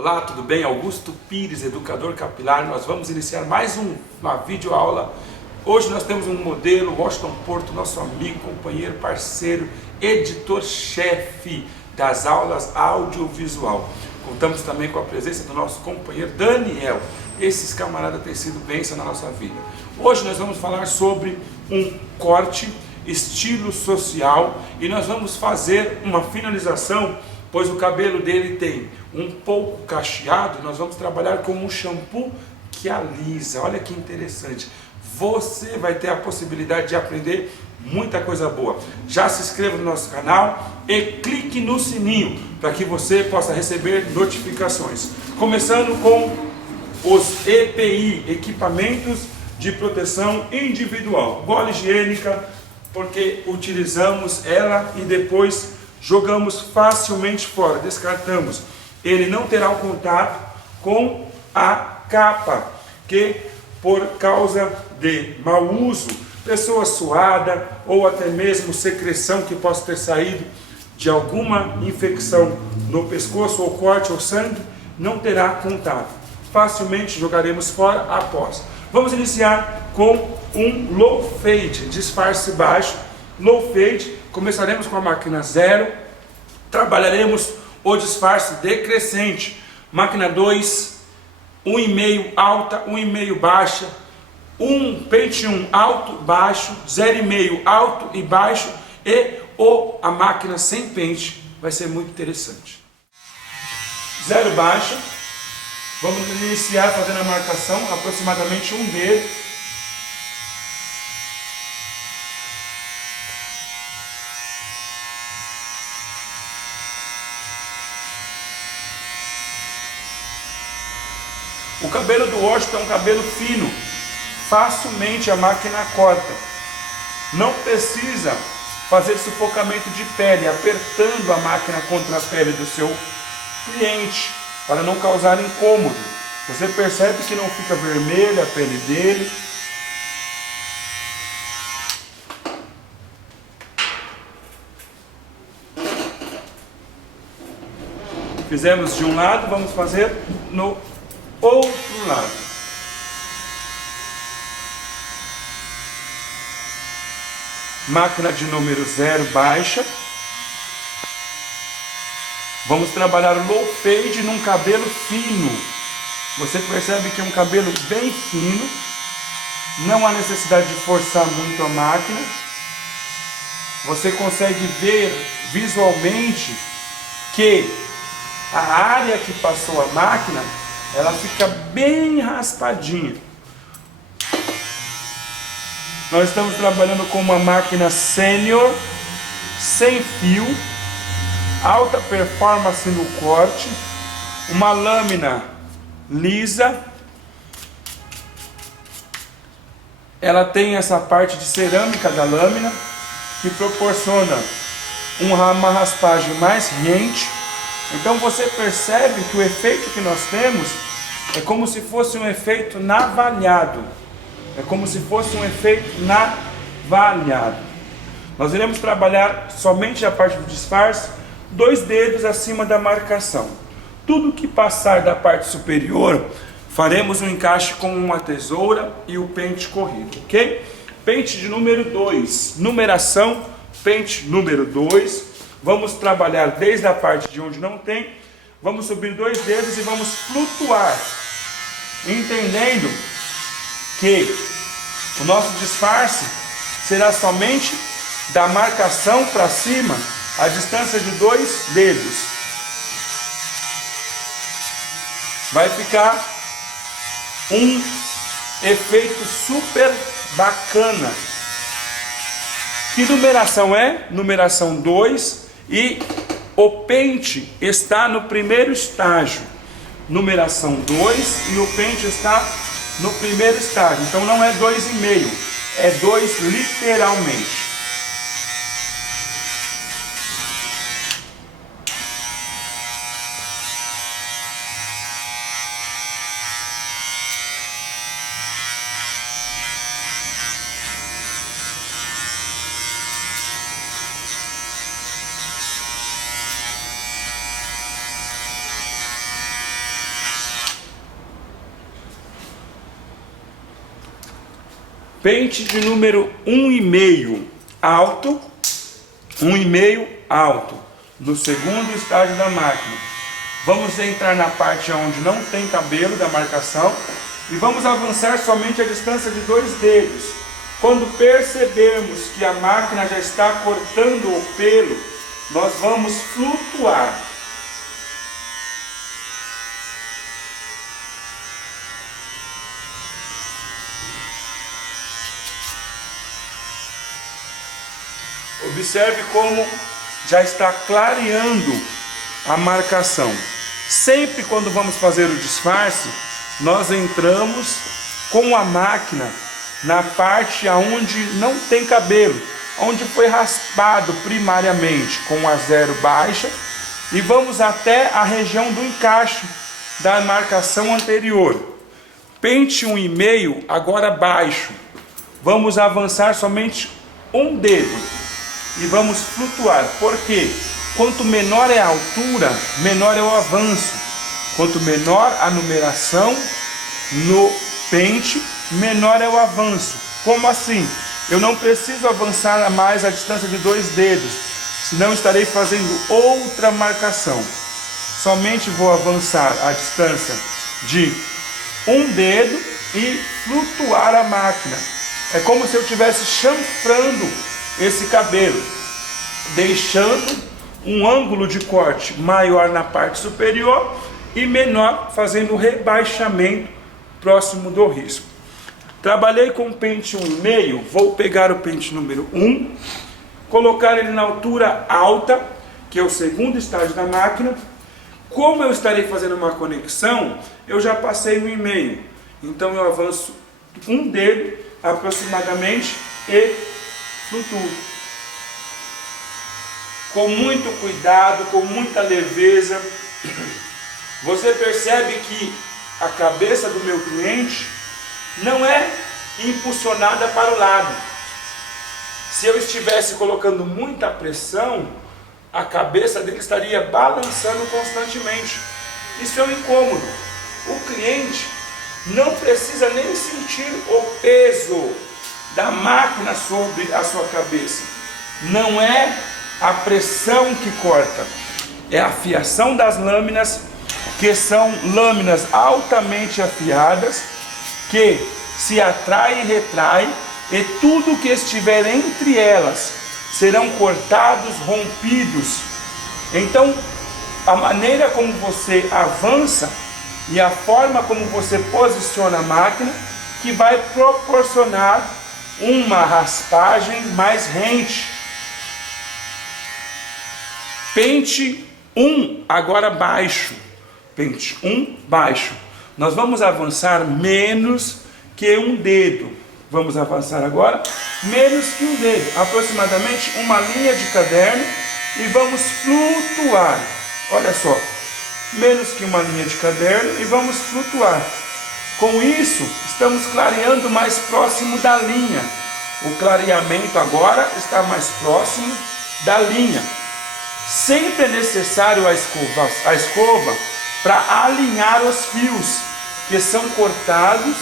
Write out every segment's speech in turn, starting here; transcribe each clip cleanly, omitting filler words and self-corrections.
Olá, tudo bem? Augusto Pires, educador capilar. Nós vamos iniciar mais uma videoaula. Hoje nós temos um modelo, Washington Porto, nosso amigo, companheiro, parceiro, editor-chefe das aulas audiovisual. Contamos também com a presença do nosso companheiro Daniel. Esses camaradas têm sido bênção na nossa vida. Hoje nós vamos falar sobre um corte, estilo social, e nós vamos fazer uma finalização, pois o cabelo dele tem um pouco cacheado. Nós vamos trabalhar com um shampoo que alisa. Olha que interessante. Você vai ter a possibilidade de aprender muita coisa boa. Já se inscreva no nosso canal e clique no sininho para que você possa receber notificações. Começando com os EPI, equipamentos de proteção individual. Bola higiênica, porque utilizamos ela e depois jogamos facilmente fora, descartamos. Ele não terá um contato com a capa, que por causa de mau uso, pessoa suada ou até mesmo secreção que possa ter saído de alguma infecção no pescoço ou corte ou sangue, não terá contato. Facilmente jogaremos fora após. Vamos iniciar com um low fade, disfarce baixo. Low fade, começaremos com a máquina 0, trabalharemos o disfarce decrescente. Máquina 2, 1,5 alta, 1,5 baixa, pente 1 alto, baixo, 0,5 alto e baixo, e a máquina sem pente vai ser muito interessante. 0 baixa, vamos iniciar fazendo a marcação, aproximadamente um dedo. O cabelo do Washington é um cabelo fino, facilmente a máquina corta. Não precisa fazer sufocamento de pele, apertando a máquina contra a pele do seu cliente, para não causar incômodo. Você percebe que não fica vermelha a pele dele. Fizemos de um lado, vamos fazer no outro lado. Máquina de número 0 baixa. Vamos trabalhar o low fade num cabelo fino. Você percebe que é um cabelo bem fino. Não há necessidade de forçar muito a máquina. Você consegue ver visualmente que a área que passou a máquina, ela fica bem raspadinha. Nós estamos trabalhando com uma máquina sênior, sem fio, alta performance no corte, uma lâmina lisa. Ela tem essa parte de cerâmica da lâmina, que proporciona uma raspagem mais rente. Então você percebe que o efeito que nós temos é como se fosse um efeito navalhado. É como se fosse um efeito navalhado. Nós iremos trabalhar somente a parte do disfarce, 2 dedos acima da marcação. Tudo que passar da parte superior, faremos um encaixe com uma tesoura e o pente corrido, ok? Pente de número 2, numeração, pente número 2. Vamos trabalhar desde a parte de onde não tem. Vamos subir 2 dedos e vamos flutuar, entendendo que o nosso disfarce será somente da marcação para cima, a distância de 2 dedos. Vai ficar um efeito super bacana. Que numeração é? Numeração 2, e o pente está no primeiro estágio. Numeração 2 e o pente está no primeiro estágio. Então não é 2,5, é 2 literalmente. Pente de número 1,5 alto, 1,5 alto, no segundo estágio da máquina. Vamos entrar na parte onde não tem cabelo da marcação e vamos avançar somente a distância de 2 dedos. Quando percebermos que a máquina já está cortando o pelo, nós vamos flutuar. Observe como já está clareando a marcação. Sempre quando vamos fazer o disfarce, nós entramos com a máquina na parte onde não tem cabelo, onde foi raspado primariamente com a 0 baixa, e vamos até a região do encaixe da marcação anterior. Pente 1,5 agora baixo. Vamos avançar somente um dedo e vamos flutuar. Por quê? Quanto menor é a altura, menor é o avanço. Quanto menor a numeração no pente, menor é o avanço. Como assim? Eu não preciso avançar a mais a distância de 2 dedos, senão estarei fazendo outra marcação. Somente vou avançar a distância de um dedo e flutuar a máquina. É como se eu estivesse chanfrando esse cabelo, deixando um ângulo de corte maior na parte superior e menor, fazendo o rebaixamento próximo do risco. Trabalhei com o pente 1,5, vou pegar o pente número 1, colocar ele na altura alta, que é o segundo estágio da máquina. Como eu estarei fazendo uma conexão, eu já passei o 1,5, então eu avanço um dedo aproximadamente e flutuo. Com muito cuidado, com muita leveza. Você percebe que a cabeça do meu cliente não é impulsionada para o lado. Se eu estivesse colocando muita pressão, a cabeça dele estaria balançando constantemente. Isso é um incômodo. O cliente não precisa nem sentir o peso da máquina sobre a sua cabeça. Não é a pressão que corta, é a afiação das lâminas, que são lâminas altamente afiadas, que se atrai e retrai, e tudo que estiver entre elas serão cortados, rompidos. Então, a maneira como você avança e a forma como você posiciona a máquina, que vai proporcionar uma raspagem mais rente. Pente 1 agora baixo. Pente 1 baixo. Nós vamos avançar menos que um dedo. Vamos avançar agora menos que um dedo, aproximadamente uma linha de caderno, e vamos flutuar. Olha só, menos que uma linha de caderno e vamos flutuar. Com isso, estamos clareando mais próximo da linha. O clareamento agora está mais próximo da linha. Sempre é necessário a escova para alinhar os fios, que são cortados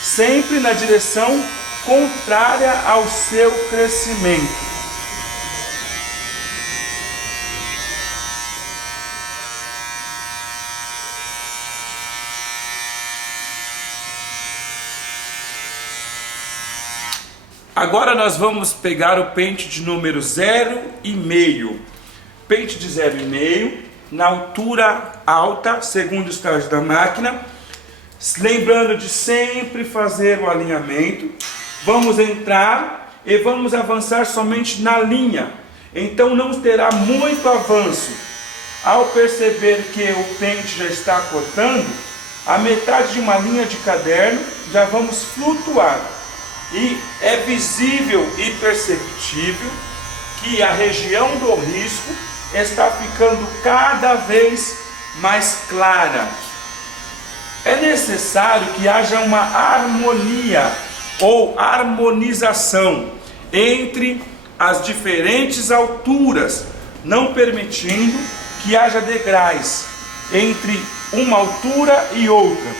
sempre na direção contrária ao seu crescimento. Agora nós vamos pegar o pente de número 0,5. Pente de 0,5 na altura alta, segundo estágio da máquina. Lembrando de sempre fazer o alinhamento. Vamos entrar e vamos avançar somente na linha. Então não terá muito avanço. Ao perceber que o pente já está cortando, a metade de uma linha de caderno, já vamos flutuar. E é visível e perceptível que a região do risco está ficando cada vez mais clara. É necessário que haja uma harmonia ou harmonização entre as diferentes alturas, não permitindo que haja degraus entre uma altura e outra.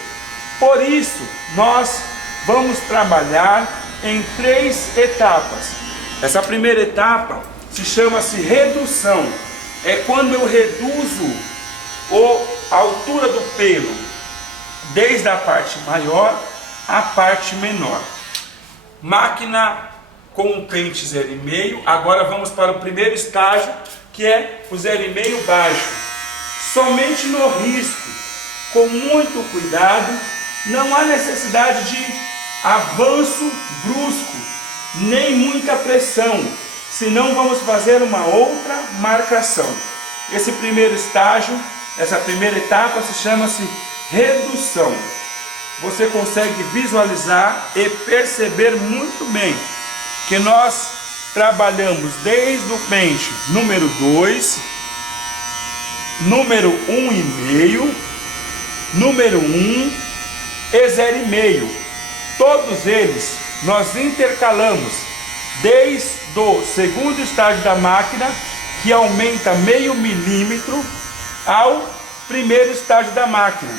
Por isso, nós vamos trabalhar em 3 etapas. Essa primeira etapa chama-se redução. É quando eu reduzo a altura do pelo, desde a parte maior à parte menor. Máquina com um pente 0,5. Agora vamos para o primeiro estágio, que é o 0,5 baixo. Somente no risco, com muito cuidado, não há necessidade de avanço brusco, nem muita pressão, senão vamos fazer uma outra marcação. Esse primeiro estágio, essa primeira etapa chama-se redução. Você consegue visualizar e perceber muito bem que nós trabalhamos desde o pente número 2, número 1,5, número 1 e 0,5. Todos eles nós intercalamos desde o segundo estágio da máquina, que aumenta meio milímetro, ao primeiro estágio da máquina.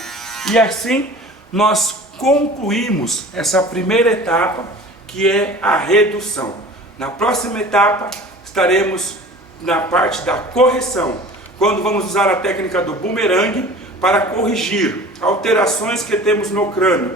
E assim nós concluímos essa primeira etapa, que é a redução. Na próxima etapa estaremos na parte da correção, quando vamos usar a técnica do bumerangue para corrigir alterações que temos no crânio,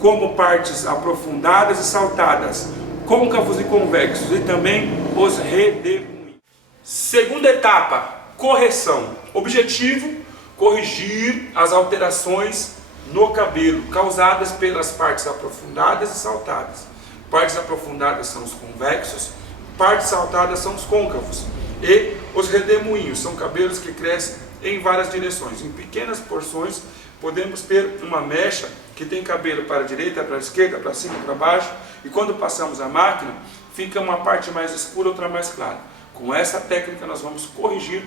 como partes aprofundadas e saltadas, côncavos e convexos, e também os redemoinhos. Segunda etapa, correção. Objetivo: corrigir as alterações no cabelo causadas pelas partes aprofundadas e saltadas. Partes aprofundadas são os convexos, partes saltadas são os côncavos, e os redemoinhos são cabelos que crescem em várias direções. Em pequenas porções podemos ter uma mecha que tem cabelo para a direita, para a esquerda, para cima, para baixo, e quando passamos a máquina fica uma parte mais escura, outra mais clara. Com essa técnica nós vamos corrigir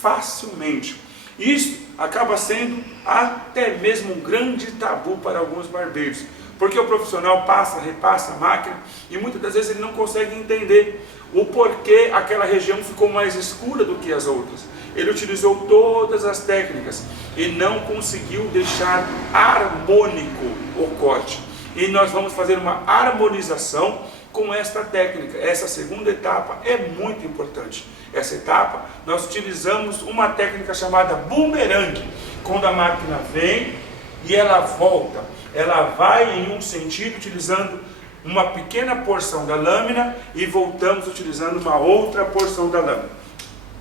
facilmente. Isso acaba sendo até mesmo um grande tabu para alguns barbeiros, porque o profissional passa, repassa a máquina e muitas das vezes ele não consegue entender o porquê aquela região ficou mais escura do que as outras. Ele utilizou todas as técnicas e não conseguiu deixar harmônico o corte. E nós vamos fazer uma harmonização com esta técnica. Essa segunda etapa é muito importante. Essa etapa nós utilizamos uma técnica chamada bumerangue. Quando a máquina vem e ela volta, ela vai em um sentido utilizando uma pequena porção da lâmina e voltamos utilizando uma outra porção da lâmina.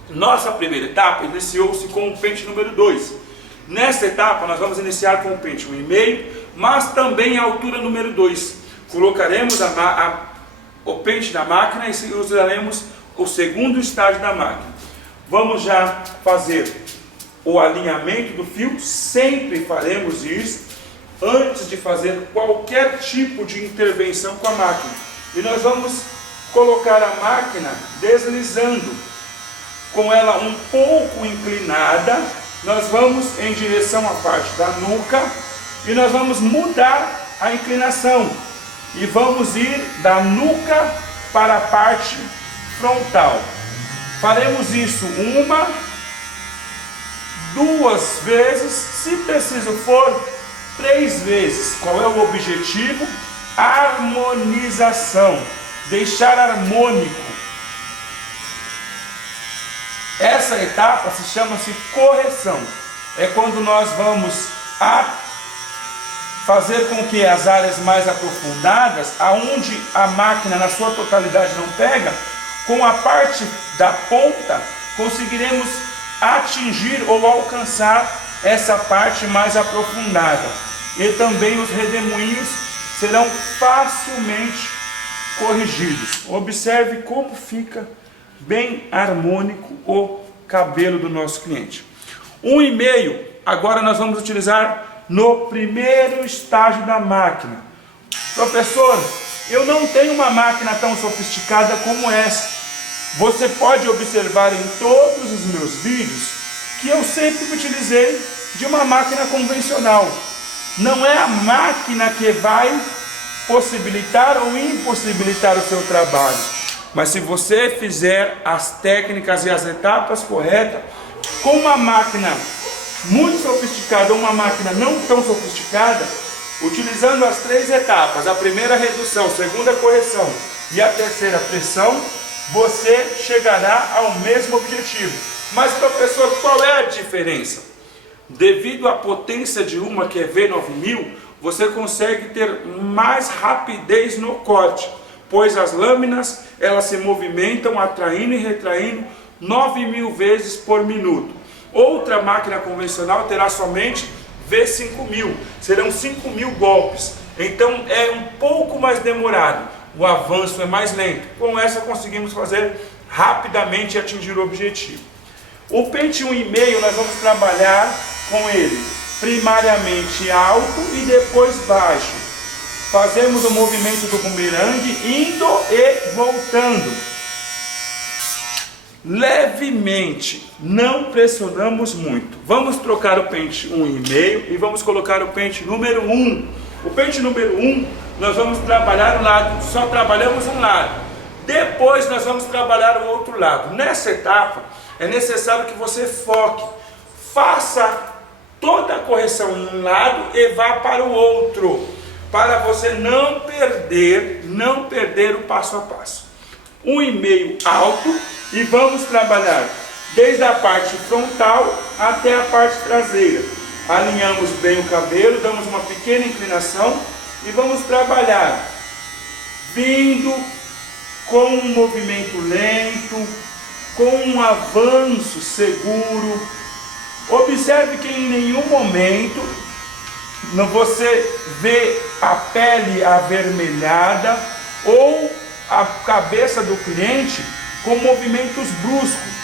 Nossa primeira etapa iniciou-se com o pente número 2. Nesta etapa nós vamos iniciar com o pente 1,5, mas também a altura número 2. Colocaremos o pente na máquina e usaremos o segundo estágio da máquina. Vamos já fazer o alinhamento do fio, sempre faremos isso antes de fazer qualquer tipo de intervenção com a máquina. E nós vamos colocar a máquina deslizando, com ela um pouco inclinada. Nós vamos em direção à parte da nuca e nós vamos mudar a inclinação e vamos ir da nuca para a parte frontal. Faremos isso 1, 2 vezes, se preciso for 3 vezes. Qual é o objetivo? Harmonização, deixar harmônico. Essa etapa chama-se correção. É quando nós vamos fazer com que as áreas mais aprofundadas, aonde a máquina na sua totalidade não pega, com a parte da ponta conseguiremos atingir ou alcançar essa parte mais aprofundada. E também os redemoinhos serão facilmente corrigidos. Observe como fica bem harmônico o cabelo do nosso cliente. 1,5, agora nós vamos utilizar no primeiro estágio da máquina. Professor, eu não tenho uma máquina tão sofisticada como essa. Você pode observar em todos os meus vídeos que eu sempre utilizei de uma máquina convencional. Não é a máquina que vai possibilitar ou impossibilitar o seu trabalho. Mas se você fizer as técnicas e as etapas corretas, com uma máquina muito sofisticada ou uma máquina não tão sofisticada, Utilizando as 3 etapas, a primeira redução, a segunda correção e a terceira pressão, você chegará ao mesmo objetivo. Mas professor, qual é a diferença? Devido à potência de uma que é V9000, você consegue ter mais rapidez no corte, pois as lâminas elas se movimentam atraindo e retraindo 9.000 vezes por minuto. Outra máquina convencional terá somente V5000, serão 5.000 golpes, então é um pouco mais demorado, o avanço é mais lento. Com essa conseguimos fazer rapidamente e atingir o objetivo. O pente 1,5 nós vamos trabalhar com ele primariamente alto e depois baixo. Fazemos o movimento do bumerangue indo e voltando levemente, não pressionamos muito. Vamos trocar o pente 1,5 e vamos colocar o pente número 1. O pente número 1 nós vamos trabalhar um lado, só trabalhamos um lado. Depois nós vamos trabalhar o outro lado. Nessa etapa é necessário que você foque, faça toda a correção em um lado e vá para o outro, para você não perder o passo a passo. 1,5 alto e vamos trabalhar desde a parte frontal até a parte traseira. Alinhamos bem o cabelo, damos uma pequena inclinação e vamos trabalhar vindo com um movimento lento, com um avanço seguro. Observe que em nenhum momento você vê a pele avermelhada ou a cabeça do cliente com movimentos bruscos.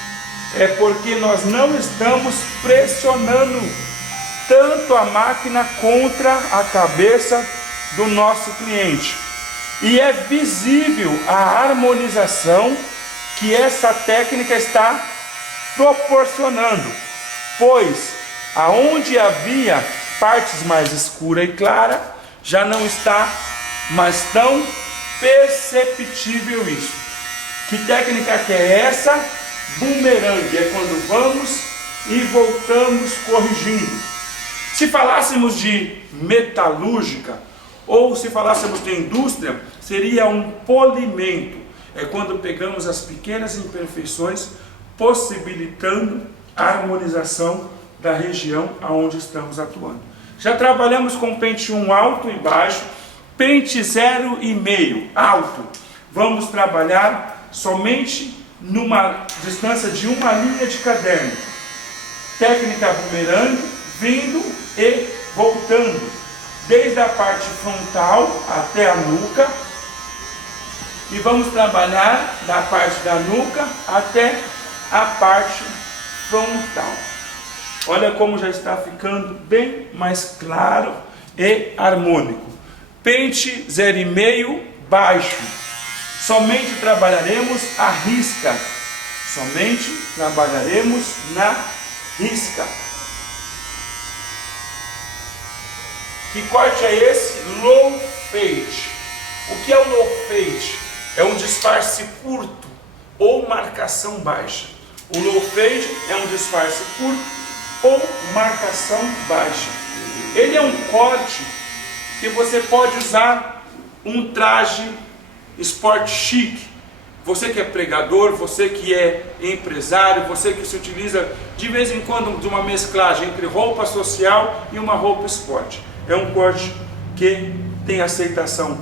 É porque nós não estamos pressionando tanto a máquina contra a cabeça do nosso cliente. E é visível a harmonização que essa técnica está proporcionando, pois aonde havia partes mais escura e clara, já não está mais tão perceptível isso. Que técnica que é essa? Bumerangue, é quando vamos e voltamos corrigindo. Se falássemos de metalúrgica ou se falássemos de indústria, seria um polimento. É quando pegamos as pequenas imperfeições, possibilitando a harmonização da região aonde estamos atuando. Já trabalhamos com pente 1 alto e baixo, pente 0,5 alto. Vamos trabalhar somente numa distância de uma linha de caderno. Técnica bumerangue, vindo e voltando, desde a parte frontal até a nuca. E vamos trabalhar da parte da nuca até a parte frontal. Olha como já está ficando bem mais claro e harmônico. Pente 0,5 baixo. Somente trabalharemos a risca. Somente trabalharemos na risca. Que corte é esse? Low fade. O que é o low fade? É um disfarce curto ou marcação baixa. O low fade é um disfarce curto ou marcação baixa. Ele é um corte que você pode usar um traje sport chic. Você que é pregador, você que é empresário, você que se utiliza de vez em quando de uma mesclagem entre roupa social e uma roupa esporte. É um corte que tem aceitação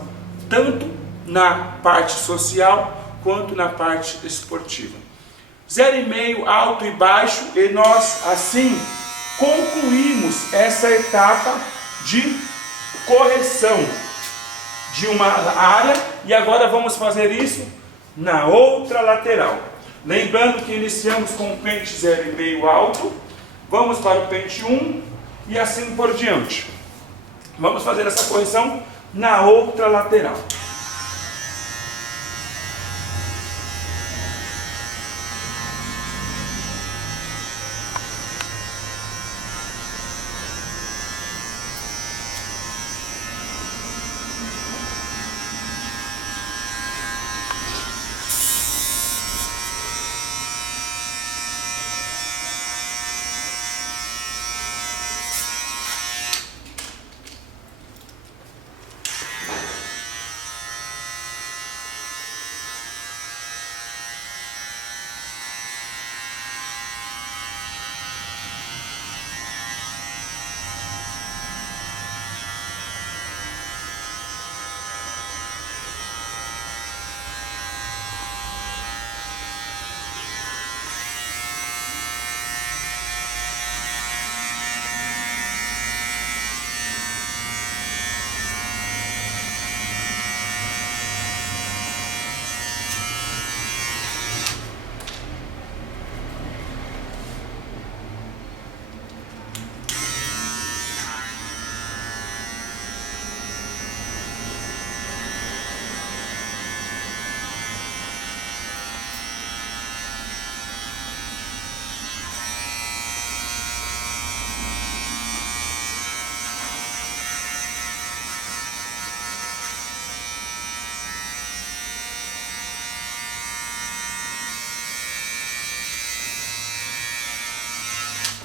tanto na parte social quanto na parte esportiva. 0,5 alto e baixo, e nós assim concluímos essa etapa de correção de uma área, e agora vamos fazer isso na outra lateral. Lembrando que iniciamos com o pente 0,5 alto, vamos para o pente 1 e assim por diante. Vamos fazer essa correção na outra lateral.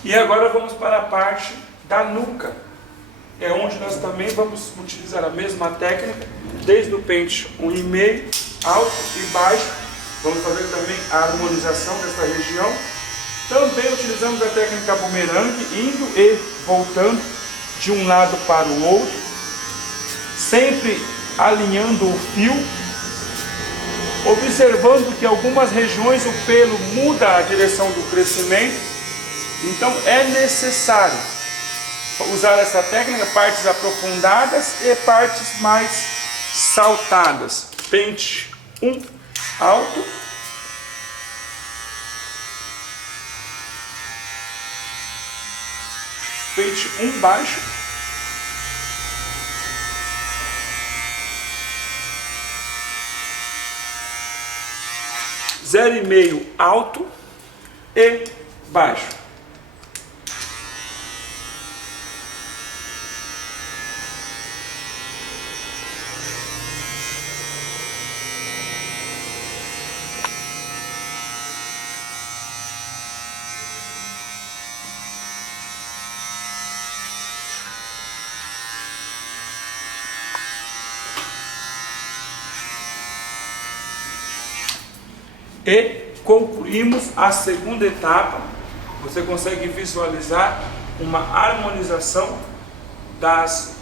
E agora vamos para a parte da nuca. É onde nós também vamos utilizar a mesma técnica, desde o pente 1,5, alto e baixo. Vamos fazer também a harmonização dessa região. Também utilizamos a técnica bumerangue, indo e voltando de um lado para o outro, sempre alinhando o fio, observando que em algumas regiões o pelo muda a direção do crescimento, então é necessário usar essa técnica, partes aprofundadas e partes mais saltadas. Pente 1 alto, pente 1 baixo, zero e meio alto e baixo. E concluímos a segunda etapa. Você consegue visualizar uma harmonização das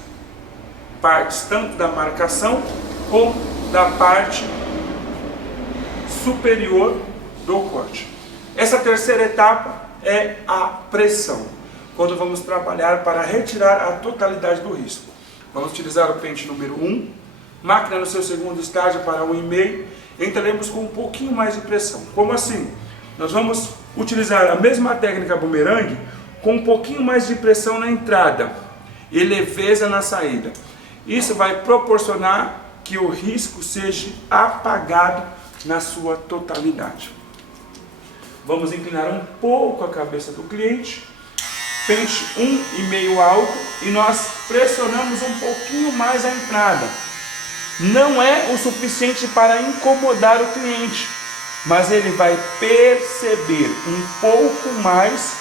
partes, tanto da marcação como da parte superior do corte. Essa terceira etapa é a pressão, quando vamos trabalhar para retirar a totalidade do risco. Vamos utilizar o pente número 1, máquina no seu segundo estágio para 1,5, entraremos com um pouquinho mais de pressão. Como assim? Nós vamos utilizar a mesma técnica bumerangue com um pouquinho mais de pressão na entrada e leveza na saída. Isso vai proporcionar que o risco seja apagado na sua totalidade. Vamos inclinar um pouco a cabeça do cliente, pente 1,5 alto, e nós pressionamos um pouquinho mais a entrada. Não é o suficiente para incomodar o cliente, mas ele vai perceber um pouco mais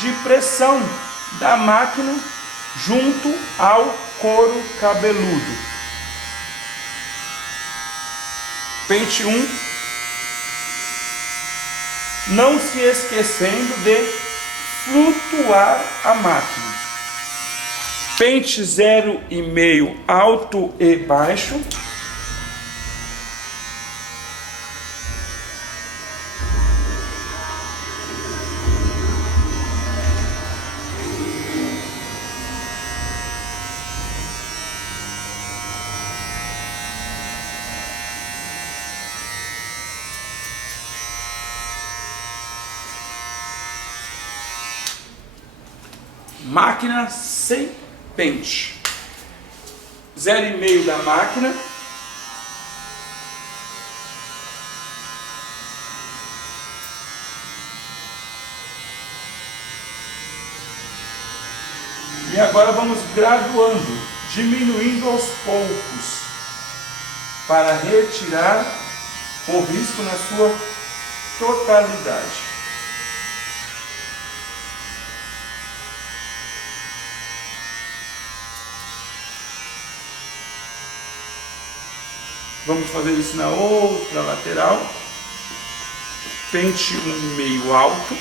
de pressão da máquina junto ao couro cabeludo. Pente 1, não se esquecendo de flutuar a máquina. Pente 0,5 alto e baixo. Máquina sem pente. 0,5 da máquina. E agora vamos graduando, diminuindo aos poucos, para retirar o risco na sua totalidade. Vamos fazer isso na outra lateral. Pente 1,5 alto.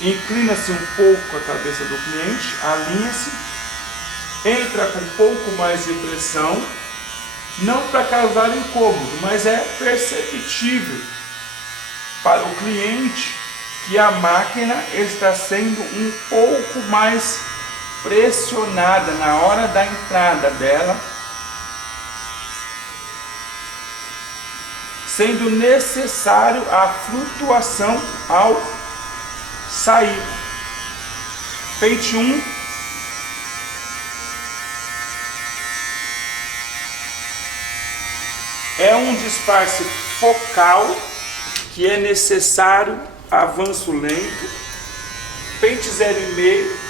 Inclina-se um pouco a cabeça do cliente, alinha-se, entra com um pouco mais de pressão, não para causar incômodo, mas é perceptível para o cliente que a máquina está sendo um pouco mais pressionada na hora da entrada dela, sendo necessário a flutuação ao sair. Pente 1. É um disfarce focal que é necessário avanço lento. Pente 0,5.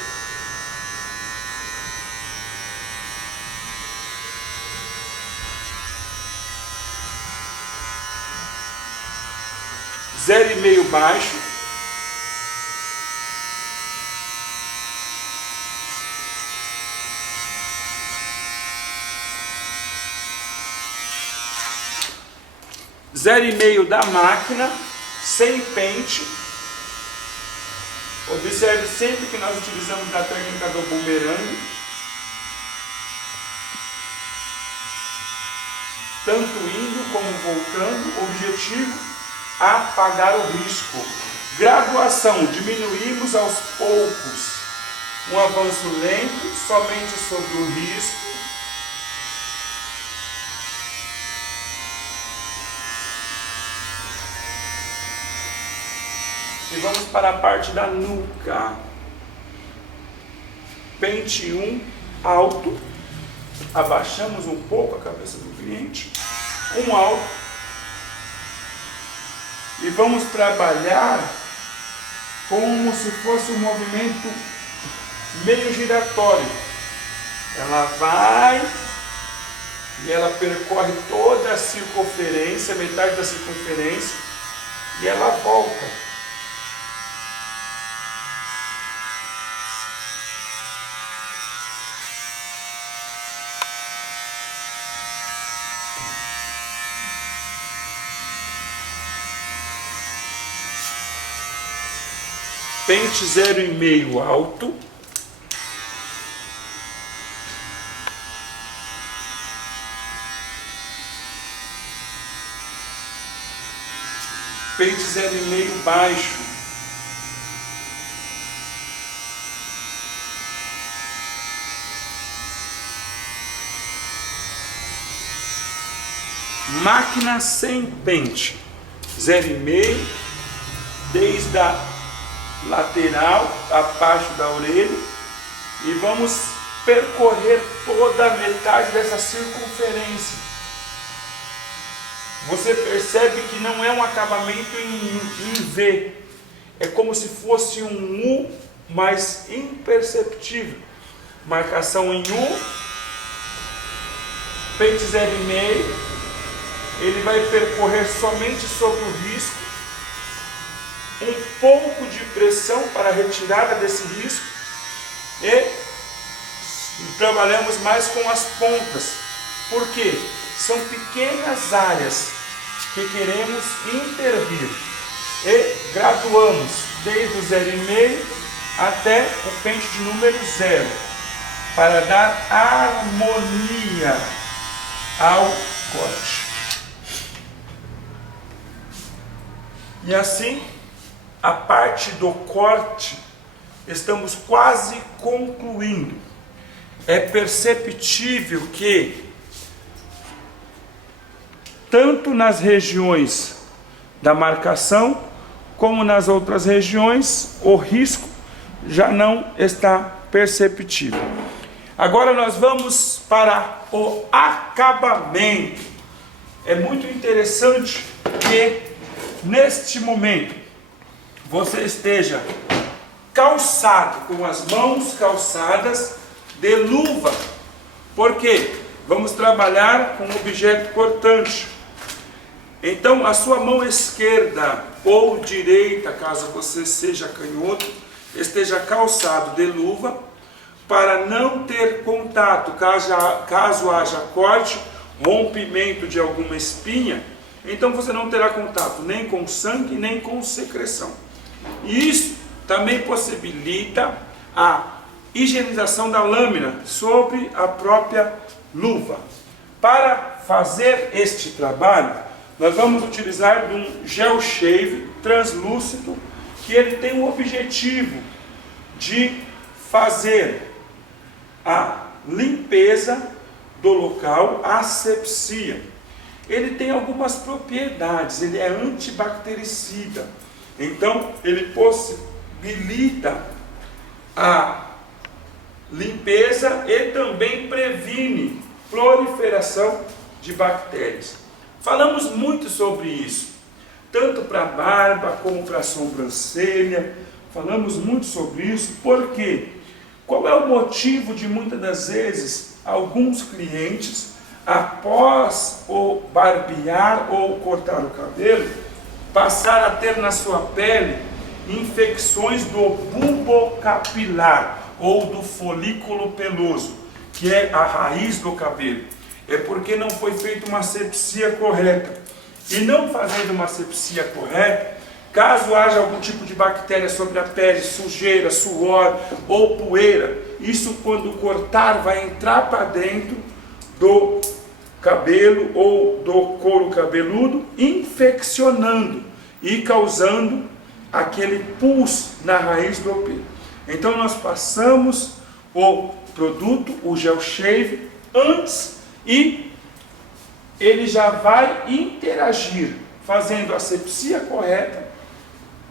Zero e meio baixo. 0,5 da máquina, sem pente. Observe sempre que nós utilizamos a técnica do bumerangue, tanto indo como voltando, objetivo, apagar o risco. Graduação, diminuímos aos poucos, um avanço lento, somente sobre o risco. E vamos para a parte da nuca. Pente 1 alto. Abaixamos um pouco a cabeça do cliente. Um alto. E vamos trabalhar como se fosse um movimento meio giratório. Ela vai e ela percorre toda a circunferência, metade da circunferência, e ela volta. Pente 0,5 alto. Pente 0,5 baixo. Máquina sem pente. 0,5 desde a lateral, abaixo da orelha, e vamos percorrer toda a metade dessa circunferência. Você percebe que não é um acabamento em V, é como se fosse um U, mas imperceptível. Marcação em U, pente 0,5, ele vai percorrer somente sobre o risco, um pouco de pressão para a retirada desse risco, e trabalhamos mais com as pontas, porque são pequenas áreas que queremos intervir, e graduamos desde o 0,5 até o pente de número 0, para dar harmonia ao corte. E assim, a parte do corte, estamos quase concluindo. É perceptível que, tanto nas regiões da marcação, como nas outras regiões, o risco já não está perceptível. Agora nós vamos para o acabamento. É muito interessante que, neste momento, você esteja calçado, com as mãos calçadas de luva, porque vamos trabalhar com um objeto cortante. Então a sua mão esquerda ou direita, caso você seja canhoto, esteja calçado de luva, para não ter contato, caso haja corte, rompimento de alguma espinha, então você não terá contato nem com sangue, nem com secreção. E isso também possibilita a higienização da lâmina sobre a própria luva. Para fazer este trabalho, nós vamos utilizar um gel shave translúcido, que ele tem o objetivo de fazer a limpeza do local, a asepsia. Ele tem algumas propriedades, ele é antibactericida. Então, ele possibilita a limpeza e também previne proliferação de bactérias. Falamos muito sobre isso, tanto para a barba como para a sobrancelha. Falamos muito sobre isso, porque qual é o motivo de muitas das vezes alguns clientes, após o barbear ou cortar o cabelo, passar a ter na sua pele infecções do bulbo capilar ou do folículo peloso, que é a raiz do cabelo? É porque não foi feita uma asepsia correta. e não fazendo uma asepsia correta, caso haja algum tipo de bactéria sobre a pele, sujeira, suor ou poeira, isso quando cortar vai entrar para dentro do cabelo ou do couro cabeludo, infeccionando e causando aquele pus na raiz do pelo. Então nós passamos o produto, o gel shave, antes e ele já vai interagir, fazendo a asepsia correta,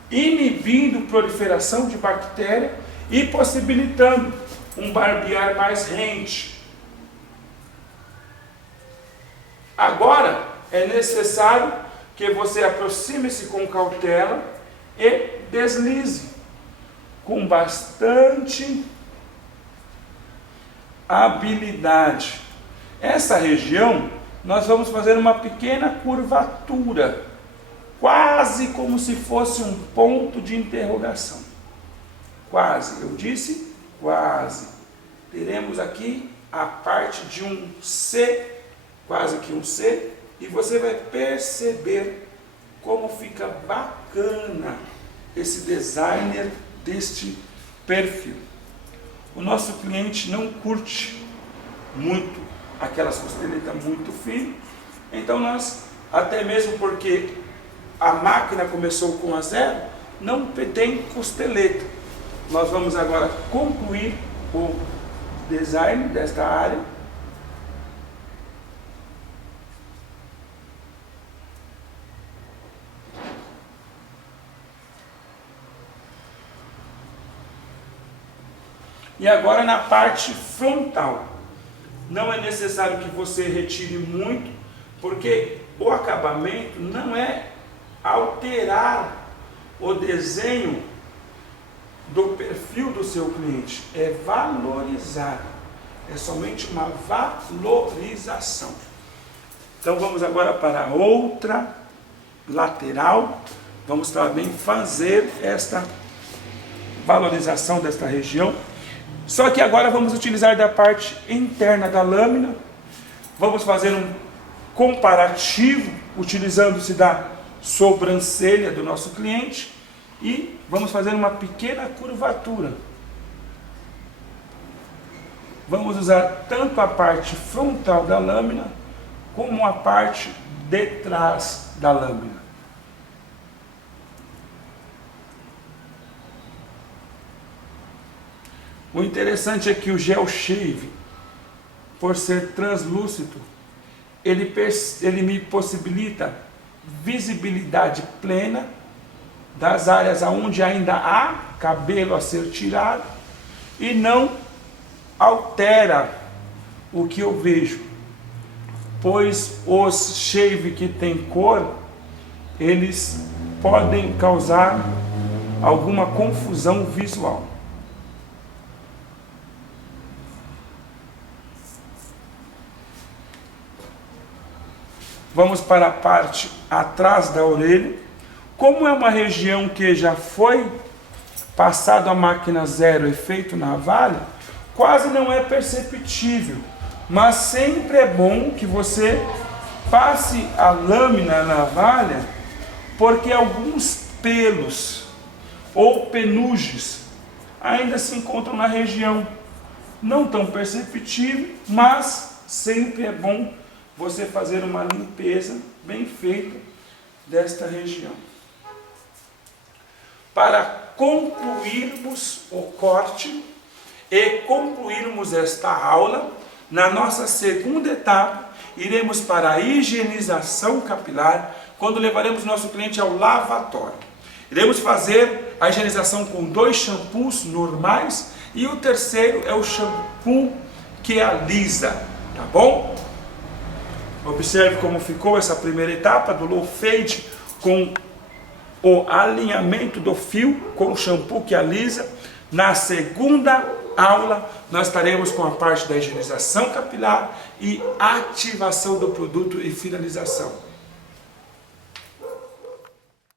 inibindo proliferação de bactéria e possibilitando um barbear mais rente. Agora é necessário que você aproxime-se com cautela e deslize com bastante habilidade. Essa região nós vamos fazer uma pequena curvatura, quase como se fosse um ponto de interrogação. Quase, eu disse quase. Teremos aqui a parte de um C, quase que um C, e você vai perceber como fica bacana esse designer deste perfil. O nosso cliente não curte muito aquelas costeletas muito finas, então nós, até mesmo porque a máquina começou com a 0, não tem costeleta. Nós vamos agora concluir o design desta área. E agora na parte frontal. Não é necessário que você retire muito, porque o acabamento não é alterar o desenho do perfil do seu cliente, é valorizar, é somente uma valorização. Então vamos agora para outra lateral, vamos também fazer esta valorização desta região. Só que agora vamos utilizar da parte interna da lâmina, vamos fazer um comparativo, utilizando-se da sobrancelha do nosso cliente, e vamos fazer uma pequena curvatura. Vamos usar tanto a parte frontal da lâmina, como a parte de trás da lâmina. O interessante é que o gel shave, por ser translúcido, ele me possibilita visibilidade plena das áreas onde ainda há cabelo a ser tirado e não altera o que eu vejo, pois os shave que tem cor, eles podem causar alguma confusão visual. Vamos para a parte atrás da orelha. Como é uma região que já foi passado a máquina 0 e feito navalha, quase não é perceptível. Mas sempre é bom que você passe a lâmina na navalha, porque alguns pelos ou penugens ainda se encontram na região. Não tão perceptível, mas sempre é bom você fazer uma limpeza bem feita desta região. Para concluirmos o corte e concluirmos esta aula, na nossa segunda etapa, iremos para a higienização capilar, quando levaremos nosso cliente ao lavatório. Iremos fazer a higienização com 2 shampoos normais e o terceiro é o shampoo que alisa, tá bom? Observe como ficou essa primeira etapa do low fade com o alinhamento do fio com o shampoo que alisa. Na segunda aula nós estaremos com a parte da higienização capilar e ativação do produto e finalização.